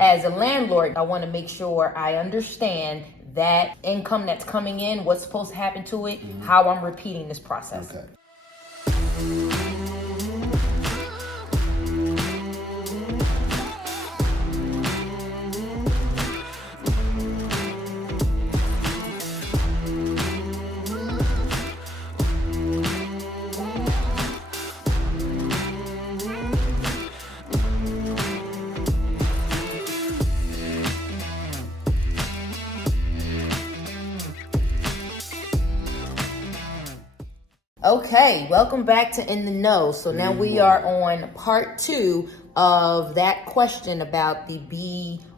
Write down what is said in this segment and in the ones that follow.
As a landlord, I want to make sure I understand that income that's coming in, what's supposed to happen to it, how I'm repeating this process. Okay. Okay, welcome back to In the Know. So now we are on part 2 of that question about the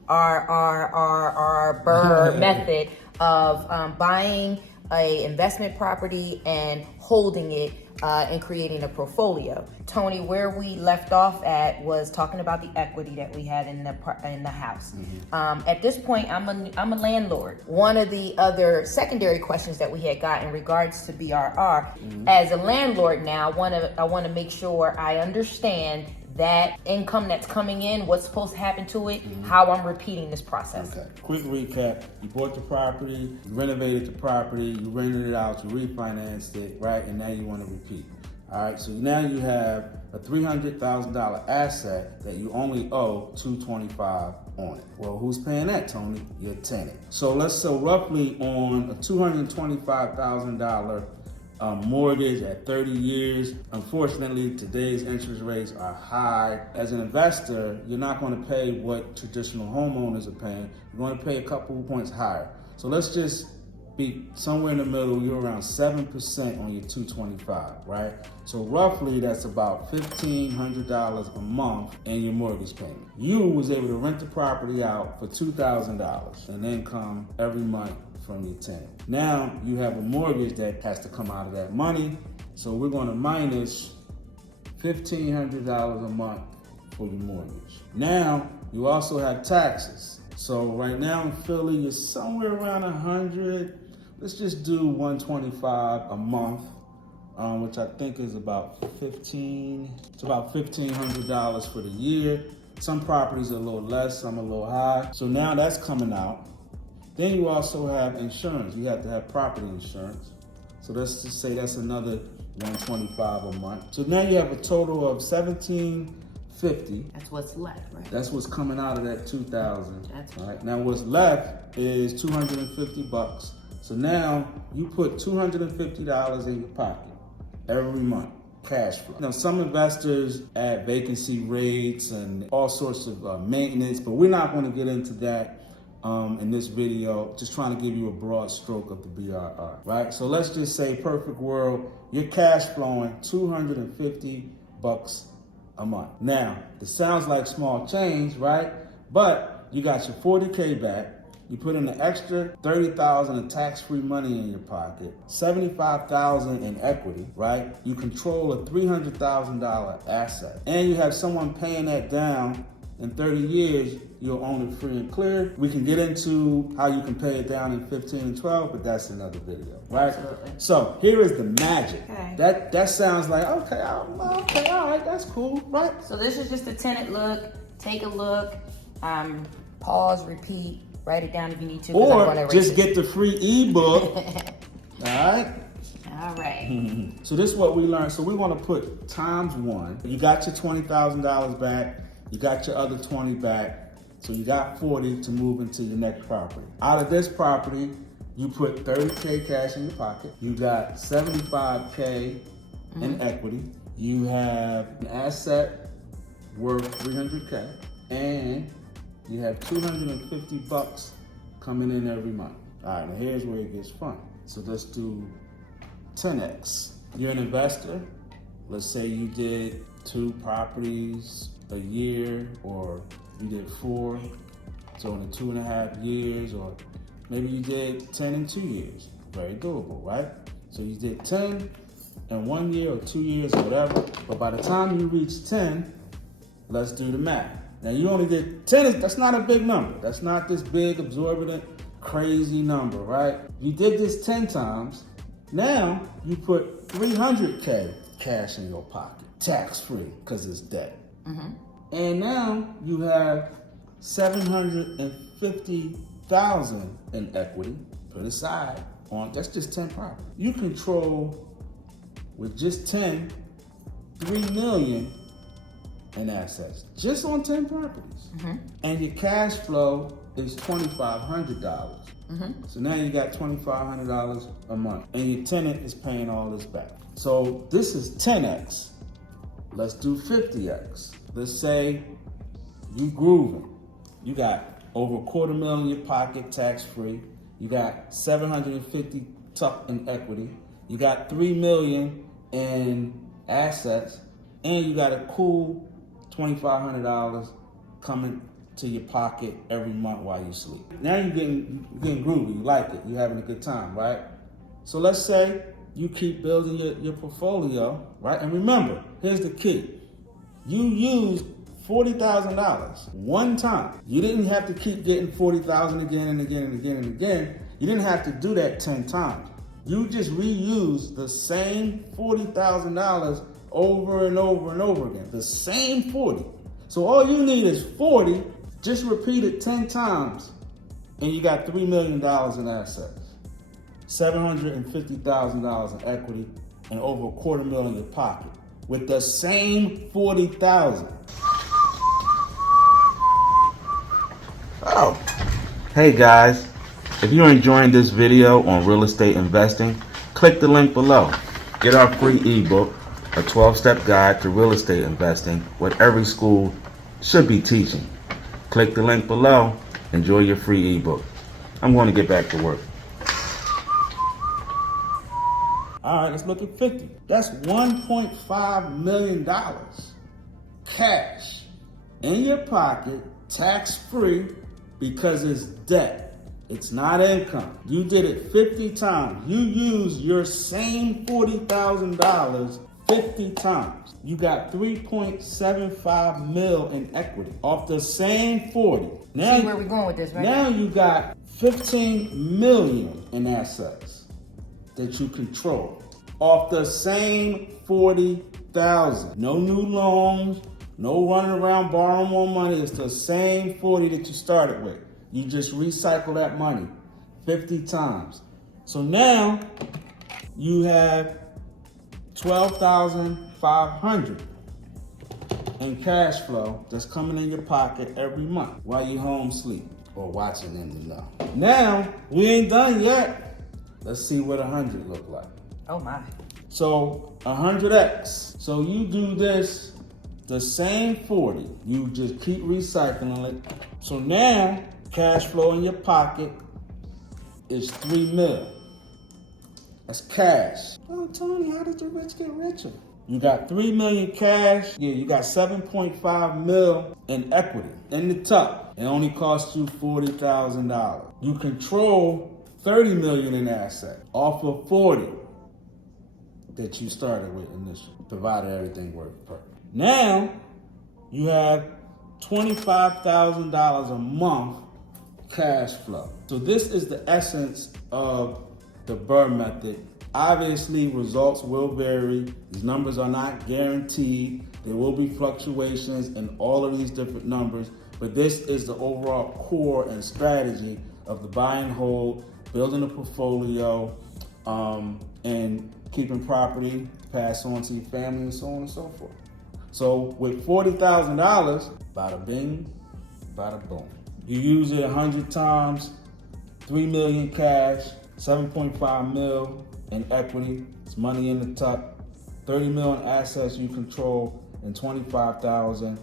BRRRR method of buying a investment property and holding it and creating a portfolio. Tony, where we left off at was talking about the equity that we had in the house. At this point, I'm a landlord. One of the other secondary questions that we had got in regards to BRRR, as a landlord now, I want to make sure I understand that income that's coming in, what's supposed to happen to it, how I'm repeating this process. Okay. Quick recap. You bought the property, you renovated the property, you rented it out, you refinanced it, right? And now you want to repeat. All right, so now you have a $300,000 asset that you only owe $225 on it. Well, who's paying that, Tony? Your tenant. So roughly on a $225,000 mortgage at 30 years. Unfortunately, today's interest rates are high. As an investor, you're not going to pay what traditional homeowners are paying. You're going to pay a couple of points higher. So let's just be somewhere in the middle. You're around 7% on your 225, right? So roughly that's about $1,500 a month in your mortgage payment. You was able to rent the property out for $2,000 and income every month from your tenant. Now you have a mortgage that has to come out of that money. So we're going to minus $1,500 a month for your mortgage. Now you also have taxes. So right now in Philly, you're somewhere around 100. Let's just do 125 a month, which I think is about $1,500 for the year. Some properties are a little less, some a little high. So now that's coming out. Then you also have insurance. You have to have property insurance. So let's just say that's another $125 a month. So now you have a total of $1,750. That's what's left, right? That's what's coming out of that $2,000. That's right. Now what's left is $250. So now you put $250 in your pocket every month. Cash flow. Now, some investors add vacancy rates and all sorts of maintenance, but we're not going to get into that in this video. Just trying to give you a broad stroke of the BRRRR, right? So let's just say, perfect world, you're cash flowing $250 a month. Now, this sounds like small change, right? But you got your $40K back. You put in an extra $30,000 in tax-free money in your pocket, $75,000 in equity, right? You control a $300,000 asset, and you have someone paying that down. In 30 years, you'll own it free and clear. We can get into how you can pay it down in 15 and 12, but that's another video, right? Absolutely. So here is the magic. Okay. That sounds like, okay, all right, that's cool, right? So this is just a tenant look. Take a look, pause, repeat, write it down if you need to. Or just get the free ebook. All right? All right. So this is what we learned. So we want to put ×1. You got your $20,000 back. You got your other 20 back. So you got 40 to move into your next property. Out of this property, you put 30K cash in your pocket. You got 75K in equity. You have an asset worth 300K. And you have $250 coming in every month. All right, now here's where it gets fun. So let's do 10X. You're an investor. Let's say you did 2 properties a year, or you did 4. So in 2.5 years, or maybe you did 10 in 2 years. Very doable, right? So you did 10 in 1 year or 2 years, or whatever. But by the time you reach 10, let's do the math. Now you only did 10, that's not a big number. That's not this big, exorbitant, crazy number, right? You did this 10 times. Now you put 300K cash in your pocket, tax-free, because it's debt. And now you have $750,000 in equity put aside on, that's just 10 properties. You control with just 10, $3 million in assets, just on 10 properties. And your cash flow is $2,500. So now you got $2,500 a month, and your tenant is paying all this back. So this is 10x. Let's do 50x. Let's say you grooving. You got over $250,000 in your pocket, tax free. You got 750 tucked in equity. You got $3 million in assets, and you got a cool $2,500 coming to your pocket every month while you sleep. Now you're getting groovy. You like it. You're having a good time, right? So let's say you keep building your portfolio, right? And remember, here's the key. You used $40,000 one time. You didn't have to keep getting $40,000 again and again and again and again. You didn't have to do that 10 times. You just reused the same $40,000 over and over and over again. The same 40. So all you need is 40, just repeat it 10 times, and you got $3 million in assets, $750,000 in equity, and over $250,000 in your pocket with the same 40,000. Oh, hey guys, if you're enjoying this video on real estate investing, click the link below. Get our free ebook, a 12-step guide to real estate investing, what every school should be teaching. Click the link below. Enjoy your free ebook. I'm going to get back to work. All right, let's look at 50. That's $1.5 million cash in your pocket, tax-free, because it's debt. It's not income. You did it 50 times. You used your same $40,000 50 times. You got $3.75 million in equity off the same 40. Now, see where we're going with this, right? Now you got $15 million in assets that you control off the same 40,000. No new loans, no running around borrowing more money. It's the same 40 that you started with. You just recycle that money 50 times. So now you have $12,500 in cash flow that's coming in your pocket every month while you home sleep or watching in the know. Now, we ain't done yet. Let's see what 100 look like. Oh my. So 100x. So you do this, the same 40. You just keep recycling it. So now, cash flow in your pocket is $3 million. That's cash. Oh, Tony, how did the rich get richer? You got $3 million cash. Yeah, you got $7.5 million in equity in the tuck. It only costs you $40,000. You control $30 million in assets off of 40 that you started with initially, provided everything worked perfect. Now you have $25,000 a month cash flow. So this is the essence of the BRRRR method. Obviously, results will vary. These numbers are not guaranteed. There will be fluctuations in all of these different numbers, but this is the overall core and strategy of the buy and hold, building a portfolio, and keeping property, pass on to your family, and so on and so forth. So with $40,000, bada bing, bada boom. You use it 100 times, $3 million cash, $7.5 million in equity, it's money in the tuck, $30 million assets you control, and $25,000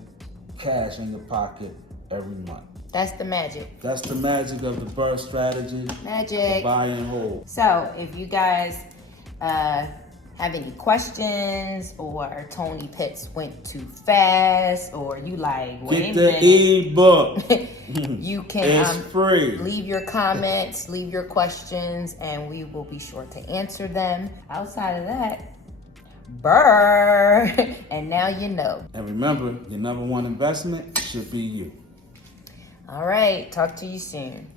cash in your pocket every month. That's the magic. That's the magic of the BRRRR strategy. Magic. The buy and hold. So if you guys have any questions, or Tony Pitts went too fast, or you like, wait Get a the ebook. you can It's free. leave your comments, leave your questions, and we will be sure to answer them. Outside of that, BRRRR. And now you know. And remember, your number one investment should be you. All right, talk to you soon.